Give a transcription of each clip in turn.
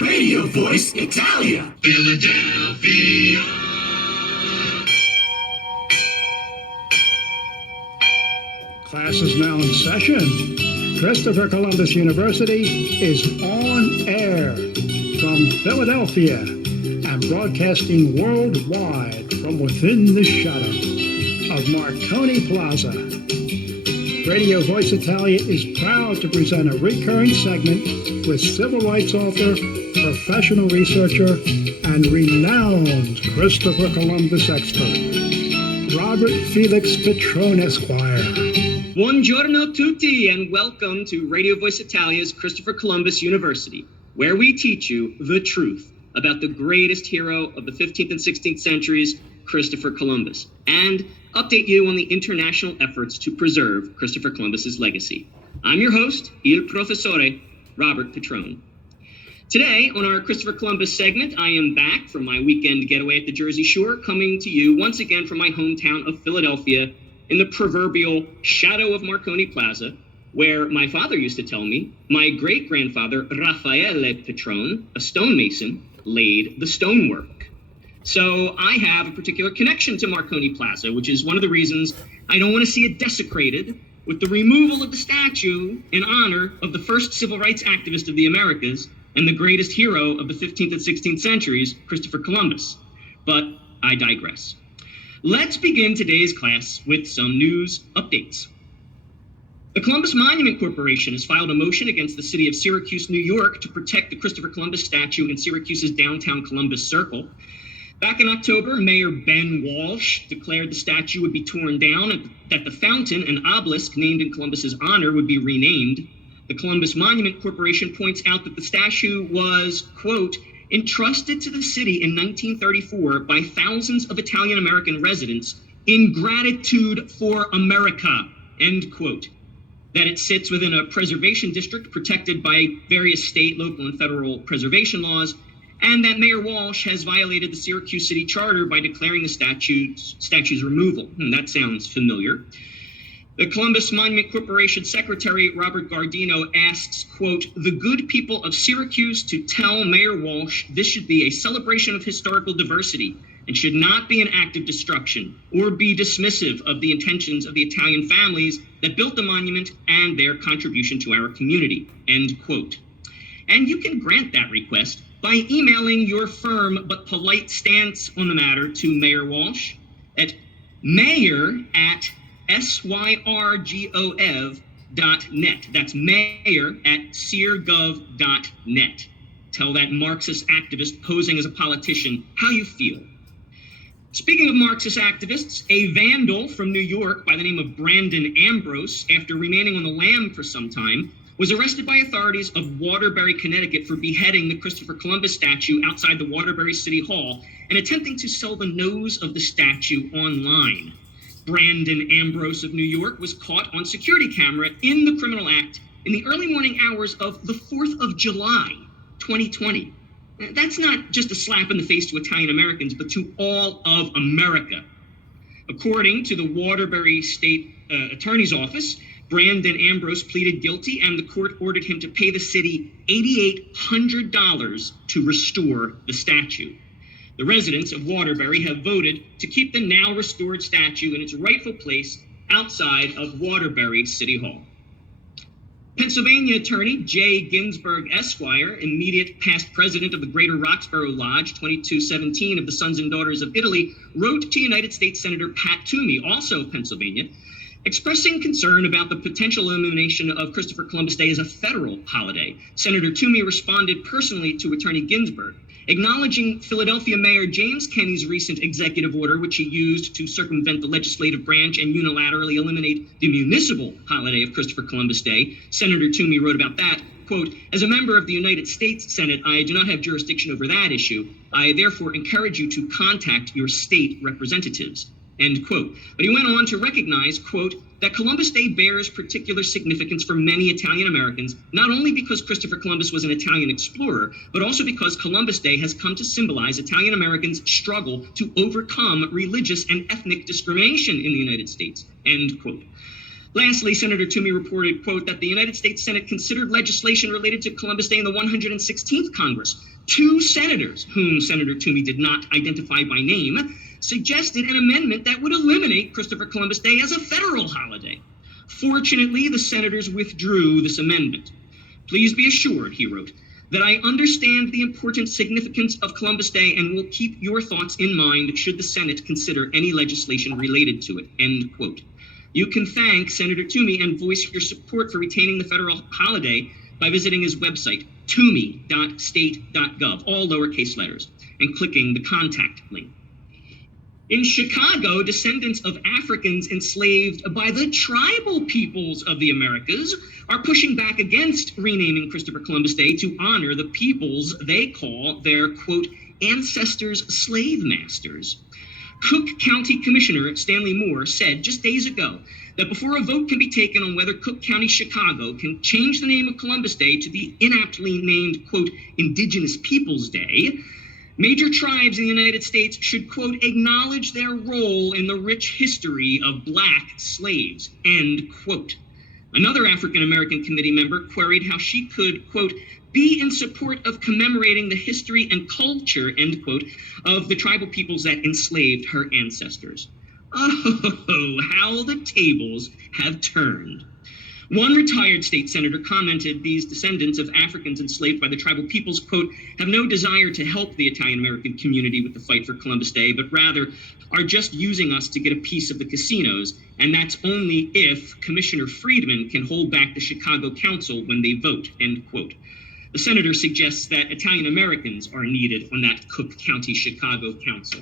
Radio Voice Italia. Philadelphia. Class is now in session. Christopher Columbus University is on air from Philadelphia and broadcasting worldwide from within the shadow of Marconi Plaza. Radio Voice Italia is proud to present a recurring segment with civil rights author, professional researcher, and renowned Christopher Columbus expert, Robert Felix Petrone, Esquire. Buongiorno tutti, and welcome to Radio Voice Italia's Christopher Columbus University, where we teach you the truth about the greatest hero of the 15th and 16th centuries, Christopher Columbus, and update you on the international efforts to preserve Christopher Columbus's legacy. I'm your host, il professore, Robert Petrone. Today, on our Christopher Columbus segment, I am back from my weekend getaway at the Jersey Shore, coming to you once again from my hometown of Philadelphia, in the proverbial shadow of Marconi Plaza, where my father used to tell me my great-grandfather, Raffaele Petrone, a stonemason, laid the stonework. So I have a particular connection to Marconi Plaza, which is one of the reasons I don't want to see it desecrated with the removal of the statue in honor of the first civil rights activist of the Americas and the greatest hero of the 15th and 16th centuries, Christopher Columbus. But I digress. Let's begin today's class with some news updates. The Columbus Monument Corporation has filed a motion against the city of Syracuse, New York, to protect the Christopher Columbus statue in Syracuse's downtown Columbus Circle. Back in October, Mayor Ben Walsh declared the statue would be torn down and that the fountain, an obelisk named in Columbus's honor, would be renamed. The Columbus Monument Corporation points out that the statue was, quote, entrusted to the city in 1934 by thousands of Italian-American residents in gratitude for America, end quote. That it sits within a preservation district protected by various state, local, and federal preservation laws, and that Mayor Walsh has violated the Syracuse City Charter by declaring the statue's removal. That sounds familiar. The Columbus Monument Corporation Secretary Robert Gardino asks, quote, the good people of Syracuse to tell Mayor Walsh this should be a celebration of historical diversity and should not be an act of destruction or be dismissive of the intentions of the Italian families that built the monument and their contribution to our community, end quote. And you can grant that request by emailing your firm but polite stance on the matter to Mayor Walsh at mayor@syrgov.net. That's mayor@syrgov.net. Tell that Marxist activist posing as a politician how you feel. Speaking of Marxist activists, a vandal from New York by the name of Brandon Ambrose, after remaining on the lam for some time, was arrested by authorities of Waterbury, Connecticut for beheading the Christopher Columbus statue outside the Waterbury City Hall and attempting to sell the nose of the statue online. Brandon Ambrose of New York was caught on security camera in the criminal act in the early morning hours of the 4th of July, 2020. That's not just a slap in the face to Italian Americans, but to all of America. According to the Waterbury State Attorney's Office, Brandon Ambrose pleaded guilty, and the court ordered him to pay the city $8,800 to restore the statue. The residents of Waterbury have voted to keep the now restored statue in its rightful place outside of Waterbury City Hall. Pennsylvania attorney J. Ginsburg, Esquire, immediate past president of the Greater Roxborough Lodge, 2217 of the Sons and Daughters of Italy, wrote to United States Senator Pat Toomey, also of Pennsylvania, expressing concern about the potential elimination of Christopher Columbus Day as a federal holiday. Senator Toomey responded personally to Attorney Ginsburg, acknowledging Philadelphia Mayor James Kenney's recent executive order, which he used to circumvent the legislative branch and unilaterally eliminate the municipal holiday of Christopher Columbus Day. Senator Toomey wrote about that, quote, as a member of the United States Senate, I do not have jurisdiction over that issue. I therefore encourage you to contact your state representatives, end quote. But he went on to recognize, quote, that Columbus Day bears particular significance for many Italian Americans, not only because Christopher Columbus was an Italian explorer, but also because Columbus Day has come to symbolize Italian Americans' struggle to overcome religious and ethnic discrimination in the United States, end quote. Lastly, Senator Toomey reported, quote, that the United States Senate considered legislation related to Columbus Day in the 116th Congress. Two senators, whom Senator Toomey did not identify by name, suggested an amendment that would eliminate Christopher Columbus Day as a federal holiday. Fortunately, the senators withdrew this amendment. Please be assured, he wrote, that I understand the important significance of Columbus Day and will keep your thoughts in mind should the Senate consider any legislation related to it, end quote. You can thank Senator Toomey and voice your support for retaining the federal holiday by visiting his website, toomey.state.gov, all lowercase letters, and clicking the contact link. In Chicago, descendants of Africans enslaved by the tribal peoples of the Americas are pushing back against renaming Christopher Columbus Day to honor the peoples they call their, quote, ancestors' slave masters. Cook County Commissioner Stanley Moore said just days ago that before a vote can be taken on whether Cook County, Chicago can change the name of Columbus Day to the inaptly named, quote, Indigenous Peoples Day, major tribes in the United States should, quote, acknowledge their role in the rich history of Black slaves, end quote. Another African-American committee member queried how she could, quote, be in support of commemorating the history and culture, end quote, of the tribal peoples that enslaved her ancestors. Oh, how the tables have turned. One retired state senator commented these descendants of Africans enslaved by the tribal peoples, quote, have no desire to help the Italian-American community with the fight for Columbus Day, but rather are just using us to get a piece of the casinos, and that's only if Commissioner Friedman can hold back the Chicago Council when they vote, end quote. The senator suggests that Italian-Americans are needed on that Cook County, Chicago Council.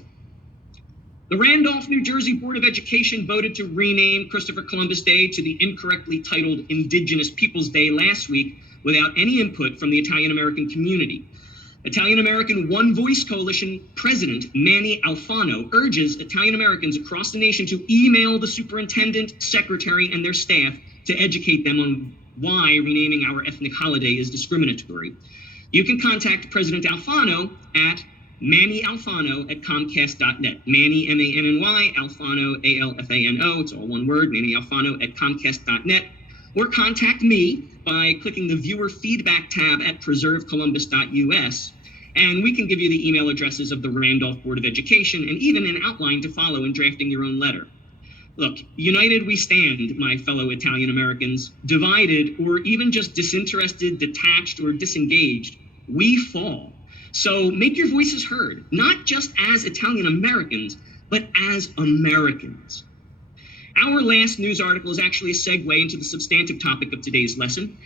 The Randolph, New Jersey Board of Education voted to rename Christopher Columbus Day to the incorrectly titled Indigenous Peoples Day last week without any input from the Italian-American community. Italian-American One Voice Coalition President Manny Alfano urges Italian-Americans across the nation to email the superintendent, secretary, and their staff to educate them on why renaming our ethnic holiday is discriminatory. You can contact President Alfano at mannyalfano@comcast.net. Manny, M-A-N-N-Y, Alfano, A-L-F-A-N-O. It's all one word, mannyalfano@comcast.net. Or contact me by clicking the viewer feedback tab at preservecolumbus.us. And we can give you the email addresses of the Randolph Board of Education and even an outline to follow in drafting your own letter. Look, united we stand, my fellow Italian Americans. Divided, or even just disinterested, detached, or disengaged, we fall. So make your voices heard, not just as Italian Americans, but as Americans. Our last news article is actually a segue into the substantive topic of today's lesson.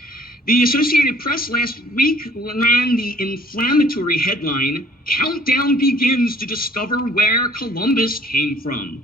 The Associated Press last week ran the inflammatory headline, "Countdown begins to discover where Columbus came from."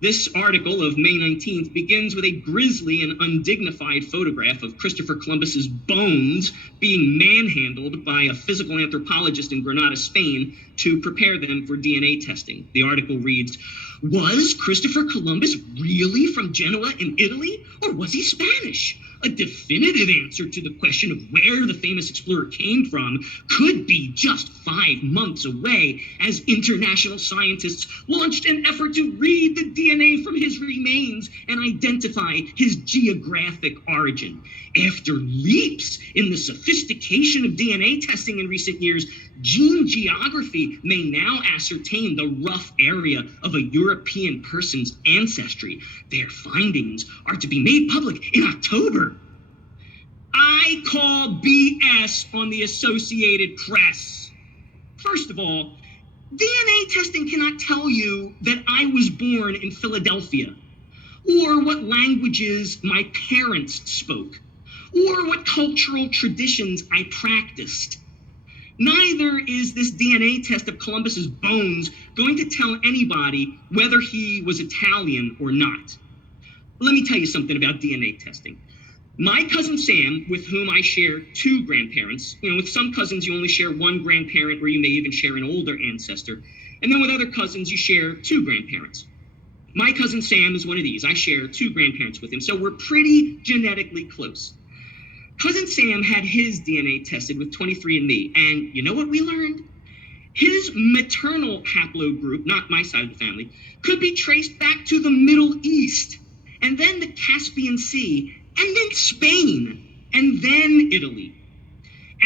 This article of May 19th begins with a grisly and undignified photograph of Christopher Columbus's bones being manhandled by a physical anthropologist in Granada, Spain, to prepare them for DNA testing. The article reads, "Was Christopher Columbus really from Genoa in Italy, or was he Spanish? A definitive answer to the question of where the famous explorer came from could be just 5 months away as international scientists launched an effort to read the DNA from his remains and identify his geographic origin. After leaps in the sophistication of DNA testing in recent years, gene geography may now ascertain the rough area of a European person's ancestry. Their findings are to be made public in October." I call BS on the Associated Press. First of all, DNA testing cannot tell you that I was born in Philadelphia, or what languages my parents spoke, or what cultural traditions I practiced. Neither is this DNA test of Columbus's bones going to tell anybody whether he was Italian or not. Let me tell you something about DNA testing. My cousin Sam, with whom I share 2 grandparents, with some cousins you only share 1 grandparent, or you may even share an older ancestor. And then with other cousins, you share 2 grandparents. My cousin Sam is one of these. I share 2 grandparents with him, so we're pretty genetically close. Cousin Sam had his DNA tested with 23andMe, and you know what we learned? His maternal haplogroup, not my side of the family, could be traced back to the Middle East. and then the Caspian Sea, and then Spain, and then Italy.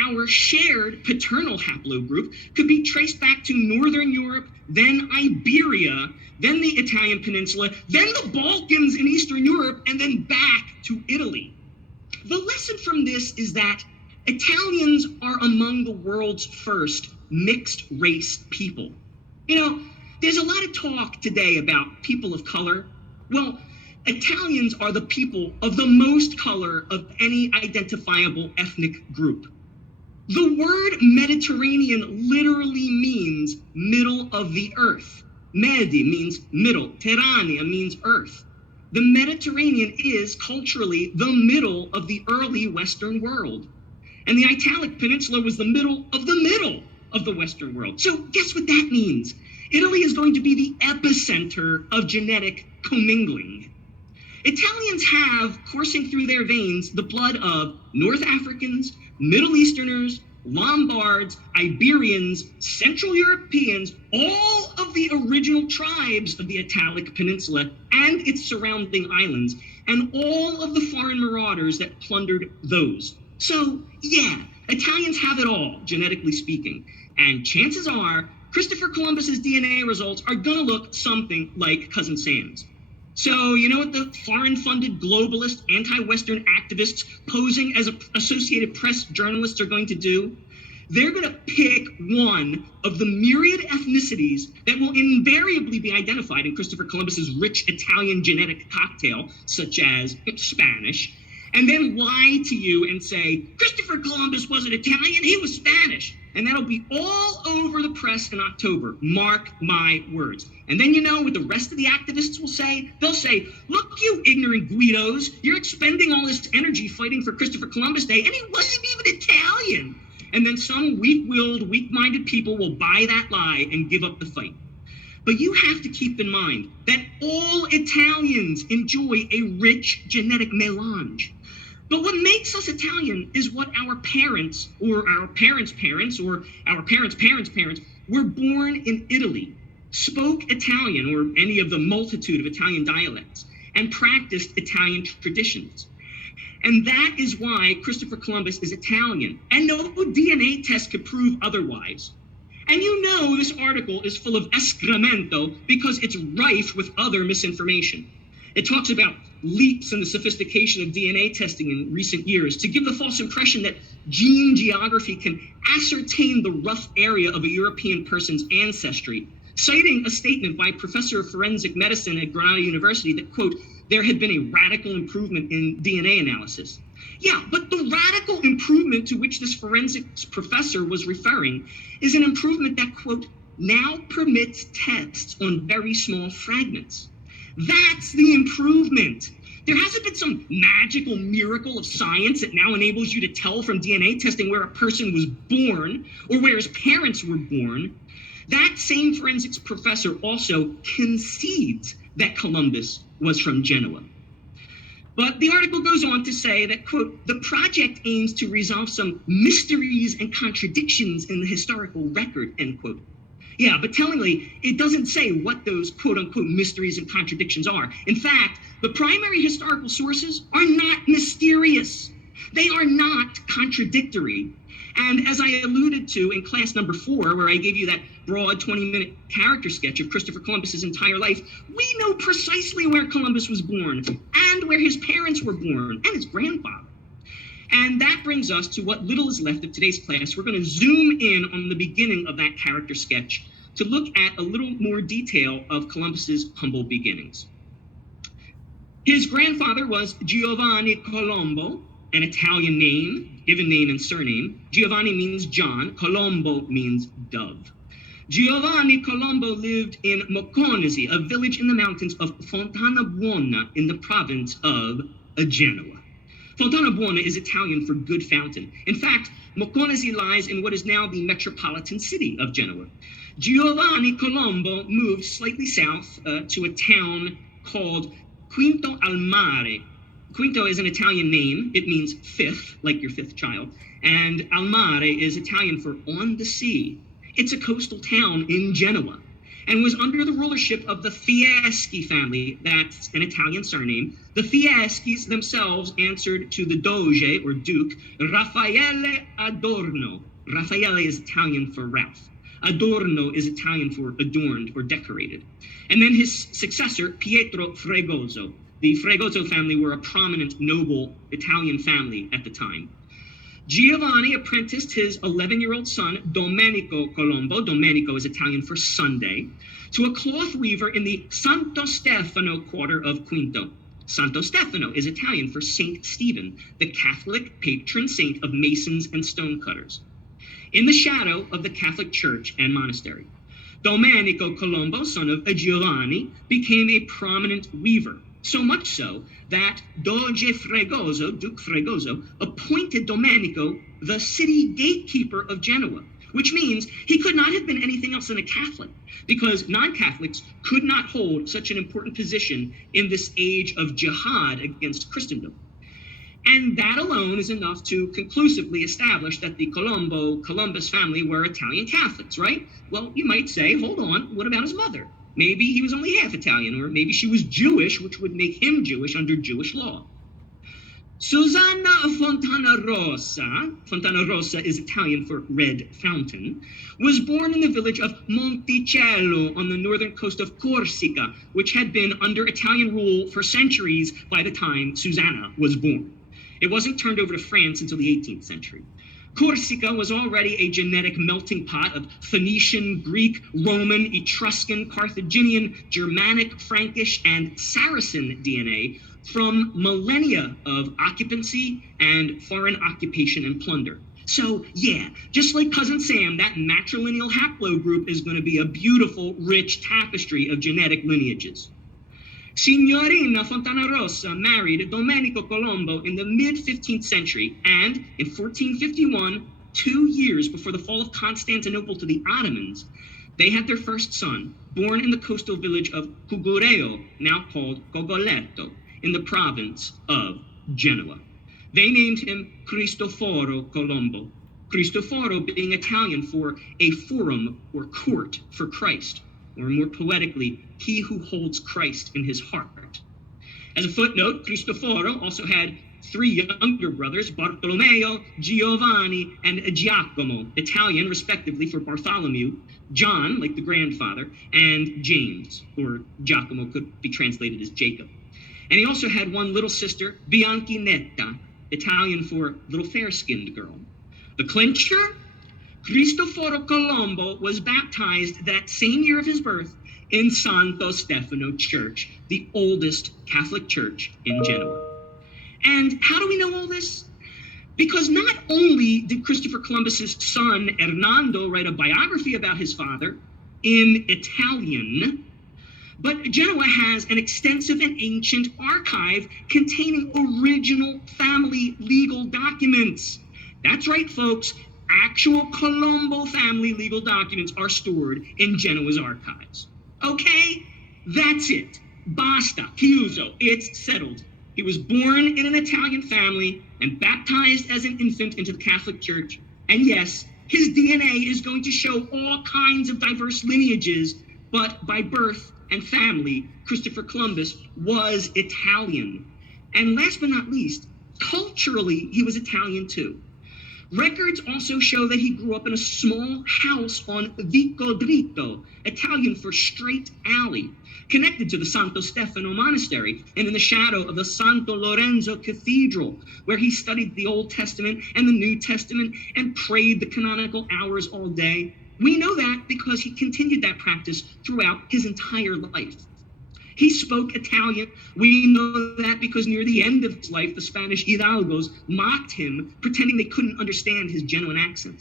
Our shared paternal haplogroup could be traced back to Northern Europe, then Iberia, then the Italian peninsula, then the Balkans in Eastern Europe, and then back to Italy. The lesson from this is that Italians are among the world's first mixed race people. You know, there's a lot of talk today about people of color. Well, Italians are the people of the most color of any identifiable ethnic group. The word Mediterranean literally means middle of the earth. Medi means middle, terranea means earth. The Mediterranean is culturally the middle of the early Western world. And the Italic peninsula was the middle of the Western world. So guess what that means? Italy is going to be the epicenter of genetic commingling. Italians have coursing through their veins the blood of North Africans, Middle Easterners, Lombards, Iberians, Central Europeans, all of the original tribes of the Italic peninsula and its surrounding islands, and all of the foreign marauders that plundered those. So, yeah, Italians have it all, genetically speaking. And chances are, Christopher Columbus's DNA results are gonna look something like Cousin Sam's. So, you know what the foreign-funded globalist, anti-Western activists posing as Associated Press journalists are going to do? They're going to pick one of the myriad ethnicities that will invariably be identified in Christopher Columbus's rich Italian genetic cocktail, such as Spanish, and then lie to you and say, Christopher Columbus wasn't Italian, he was Spanish. And that'll be all over the press in October. Mark my words. And then you know what the rest of the activists will say? They'll say, look, you ignorant Guidos, you're expending all this energy fighting for Christopher Columbus Day, and he wasn't even Italian. And then some weak-willed, weak-minded people will buy that lie and give up the fight. But you have to keep in mind that all Italians enjoy a rich genetic mélange. But what makes us Italian is what our parents, or our parents' parents, or our parents' parents' parents were born in Italy, spoke Italian, or any of the multitude of Italian dialects, and practiced Italian traditions. And that is why Christopher Columbus is Italian. And no DNA test could prove otherwise. And you know this article is full of escramento because it's rife with other misinformation. It talks about leaps in the sophistication of DNA testing in recent years to give the false impression that gene geography can ascertain the rough area of a European person's ancestry, citing a statement by professor of forensic medicine at Granada University that, quote, there had been a radical improvement in DNA analysis. Yeah, but the radical improvement to which this forensics professor was referring is an improvement that, quote, now permits tests on very small fragments. That's the improvement. There hasn't been some magical miracle of science that now enables you to tell from DNA testing where a person was born or where his parents were born. That same forensics professor also concedes that Columbus was from Genoa. But the article goes on to say that, quote, the project aims to resolve some mysteries and contradictions in the historical record, end quote. Yeah, but tellingly, it doesn't say what those quote unquote mysteries and contradictions are. In fact, the primary historical sources are not mysterious. They are not contradictory. And as I alluded to in class number 4, where I gave you that broad 20-minute character sketch of Christopher Columbus's entire life, we know precisely where Columbus was born and where his parents were born and his grandfather. And that brings us to what little is left of today's class. We're going to zoom in on the beginning of that character sketch to look at a little more detail of Columbus's humble beginnings. His grandfather was Giovanni Colombo, an Italian name, given name and surname. Giovanni means John, Colombo means dove. Giovanni Colombo lived in Moconesi, a village in the mountains of Fontana Buona in the province of Genoa. Fontana Buona is Italian for good fountain. In fact, Moconesi lies in what is now the metropolitan city of Genoa. Giovanni Colombo moved slightly south to a town called Quinto al Mare. Quinto is an Italian name. It means fifth, like your fifth child. And al mare is Italian for on the sea. It's a coastal town in Genoa. and was under the rulership of the Fieschi family. That's an Italian surname. The Fieschis themselves answered to the Doge, or Duke, Raffaele Adorno. Raffaele is Italian for Ralph. Adorno is Italian for adorned or decorated. And then his successor, Pietro Fregoso. The Fregoso family were a prominent, noble Italian family at the time. Giovanni apprenticed his 11-year-old son, Domenico Colombo, Domenico is Italian for Sunday, to a cloth weaver in the Santo Stefano quarter of Quinto. Santo Stefano is Italian for Saint Stephen, the Catholic patron saint of masons and stonecutters, in the shadow of the Catholic church and monastery. Domenico Colombo, son of Giovanni, became a prominent weaver, so much so that Doge Fregoso, Duke Fregoso, appointed Domenico the city gatekeeper of Genoa, which means he could not have been anything else than a Catholic, because non-Catholics could not hold such an important position in this age of jihad against Christendom. And that alone is enough to conclusively establish that the Columbus family were Italian Catholics, right? Well, you might say, hold on, what about his mother? Maybe he was only half Italian, or maybe she was Jewish, which would make him Jewish under Jewish law. Susanna Fontana Rossa is Italian for red fountain, was born in the village of Monticello on the northern coast of Corsica, which had been under Italian rule for centuries by the time Susanna was born. It wasn't turned over to France until the 18th century. Corsica was already a genetic melting pot of Phoenician, Greek, Roman, Etruscan, Carthaginian, Germanic, Frankish, and Saracen DNA from millennia of occupancy and foreign occupation and plunder. So yeah, just like Cousin Sam, that matrilineal haplogroup is going to be a beautiful, rich tapestry of genetic lineages. Signorina Fontana Rossa married Domenico Colombo in the mid-15th century, and in 1451, 2 years before the fall of Constantinople to the Ottomans, they had their first son, born in the coastal village of Cugureo, now called Cogoletto, in the province of Genoa. They named him Cristoforo Colombo, Cristoforo being Italian for a forum or court for Christ, or more poetically, he who holds Christ in his heart. As a footnote, Cristoforo also had 3 younger brothers, Bartolomeo, Giovanni, and Giacomo, Italian respectively for Bartholomew, John, like the grandfather, and James, or Giacomo could be translated as Jacob. And he also had 1 little sister, Bianchinetta, Italian for little fair-skinned girl. The clincher? Cristoforo Colombo was baptized that same year of his birth in Santo Stefano Church, the oldest Catholic church in Genoa. And how do we know all this? Because not only did Christopher Columbus's son, Hernando, write a biography about his father in Italian, but Genoa has an extensive and ancient archive containing original family legal documents. That's right, folks. Actual Colombo family legal documents are stored in Genoa's archives. Okay, that's it. Basta, chiuso, it's settled. He was born in an Italian family and baptized as an infant into the Catholic Church. And yes, his DNA is going to show all kinds of diverse lineages, but by birth and family, Christopher Columbus was Italian. And last but not least, culturally, he was Italian too. Records also show that he grew up in a small house on Vico Dritto, Italian for straight alley, connected to the Santo Stefano Monastery and in the shadow of the Santo Lorenzo Cathedral, where he studied the Old Testament and the New Testament and prayed the canonical hours all day. We know that because he continued that practice throughout his entire life. He spoke Italian. We know that because near the end of his life, the Spanish hidalgos mocked him, pretending they couldn't understand his genuine accent.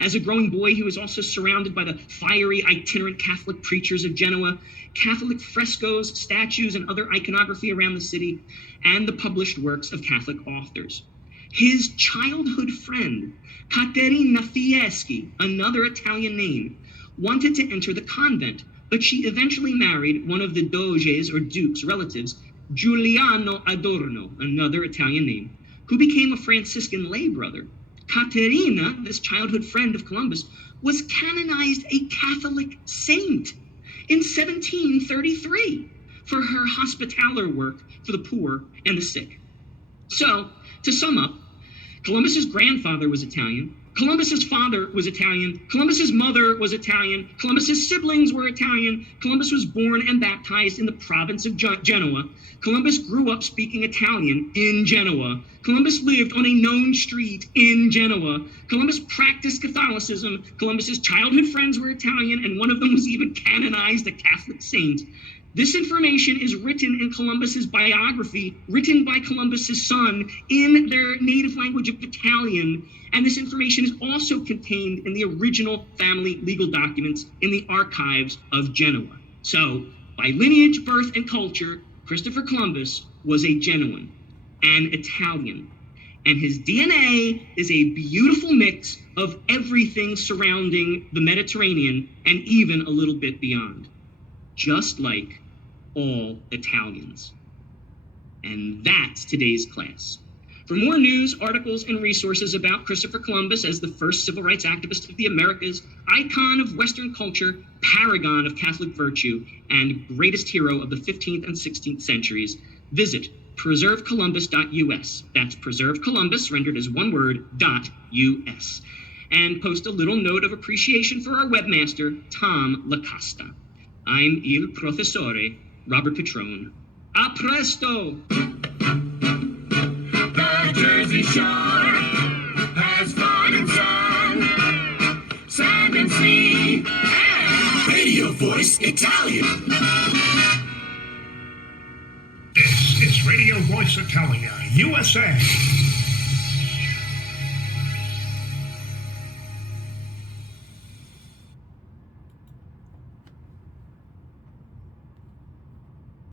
As a growing boy, he was also surrounded by the fiery itinerant Catholic preachers of Genoa, Catholic frescoes, statues, and other iconography around the city, and the published works of Catholic authors. His childhood friend, Caterina Fieschi, another Italian name, wanted to enter the convent, but she eventually married one of the Doge's or Duke's relatives, Giuliano Adorno, another Italian name, who became a Franciscan lay brother. Caterina, this childhood friend of Columbus, was canonized a Catholic saint. in 1733 for her hospitaller work for the poor and the sick. So, to sum up, Columbus's grandfather was Italian, Columbus's father was Italian, Columbus's mother was Italian, Columbus's siblings were Italian, Columbus was born and baptized in the province of Genoa, Columbus grew up speaking Italian in Genoa, Columbus lived on a known street in Genoa, Columbus practiced Catholicism, Columbus's childhood friends were Italian, and one of them was even canonized a Catholic saint. This information is written in Columbus's biography, written by Columbus's son in their native language of Italian. And this information is also contained in the original family legal documents in the archives of Genoa. So, by lineage, birth, and culture, Christopher Columbus was a Genoan, an Italian. And his DNA is a beautiful mix of everything surrounding the Mediterranean and even a little bit beyond. Just like all Italians. And that's today's class. For more news, articles, and resources about Christopher Columbus as the first civil rights activist of the Americas, icon of Western culture, paragon of Catholic virtue, and greatest hero of the 15th and 16th centuries, visit preservecolumbus.us. That's Preserve Columbus, rendered as one word, .us. And post a little note of appreciation for our webmaster, Tom LaCosta. I'm il professore, Robert Petrone. A presto! The Jersey Shore has fun and sun, sand and sea, and Radio Voice Italian. This is Radio Voice Italia, USA.